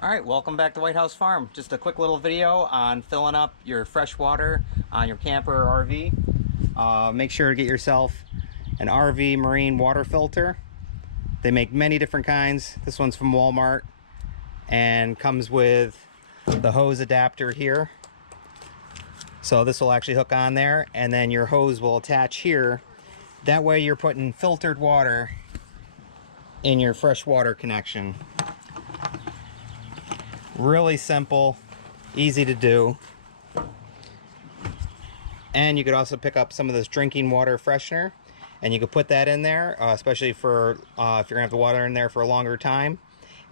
All right, welcome back to White House Farm. Just a quick little video on filling up your fresh water on your camper or RV. Make sure to get yourself an RV marine water filter. They make many different kinds. This one's from Walmart and comes with the hose adapter here. So this will actually hook on there, and then your hose will attach here. That way you're putting filtered water in your fresh water connection. Really simple, easy to do. And you could also pick up some of this drinking water freshener, and you could put that in there, especially for if you're gonna have the water in there for a longer time.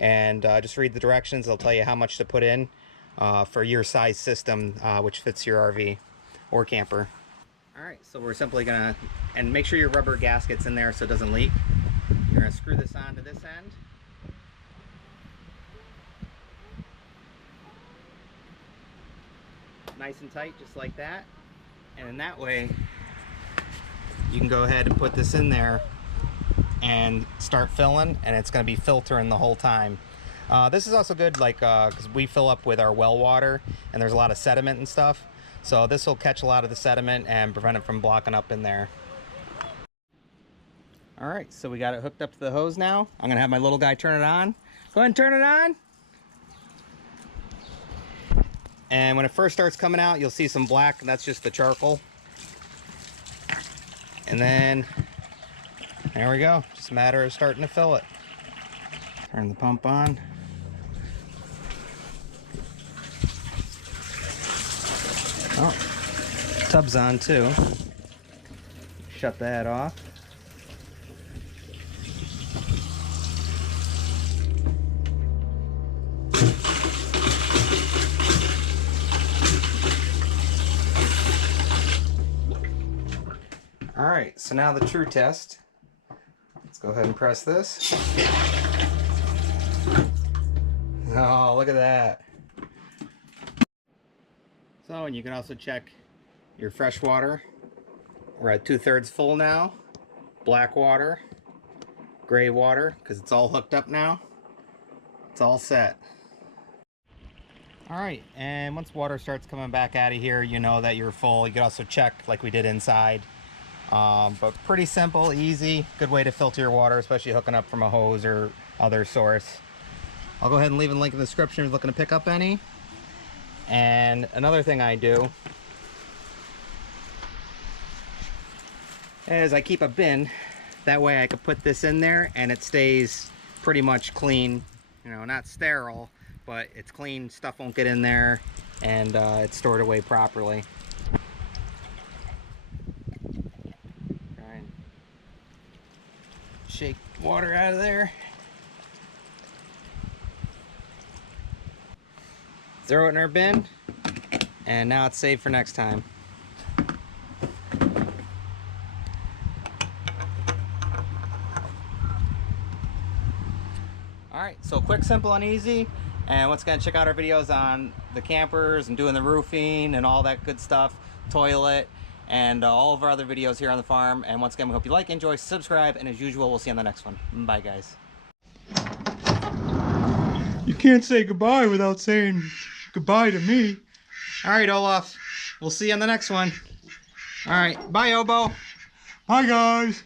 And just read the directions. They'll tell you how much to put in for your size system, which fits your RV or camper. All right, so we're simply gonna, and make sure your rubber gasket's in there so it doesn't leak. You're gonna screw this on to this end. Nice and tight, just like that. And in that way, you can go ahead and put this in there and start filling, and it's going to be filtering the whole time. This is also good, like, because we fill up with our well water, and there's a lot of sediment and stuff. So this will catch a lot of the sediment and prevent it from blocking up in there. All right, so we got it hooked up to the hose now. I'm going to have my little guy turn it on. Go ahead and turn it on. And when it first starts coming out, you'll see some black, and that's just the charcoal. And then, there we go. Just a matter of starting to fill it. Turn the pump on. Oh, tub's on too. Shut that off. All right, so now the true test. Let's go ahead and press this. Oh, look at that. So, and you can also check your fresh water. We're at 2/3 full now. Black water, gray water, because it's all hooked up now. It's all set. All right, and once water starts coming back out of here, you know that you're full. You can also check like we did inside. But pretty simple, easy, good way to filter your water, especially hooking up from a hose or other source. I'll go ahead and leave a link in the description if you're looking to pick up any. And another thing I do is I keep a bin. That way I could put this in there and it stays pretty much clean. You know, not sterile, but it's clean. Stuff won't get in there, and it's stored away properly. Shake water out of there. Throw it in our bin, and now it's saved for next time. Alright, so quick, simple, and easy. And once again, check out our videos on the campers and doing the roofing and all that good stuff, toilet, and all of our other videos here on the farm. And once again, we hope you like, enjoy, subscribe, and as usual, we'll see you on the next one. Bye, guys. You can't say goodbye without saying goodbye to me. All right, Olaf. We'll see you on the next one. All right. Bye, Obo. Bye, guys.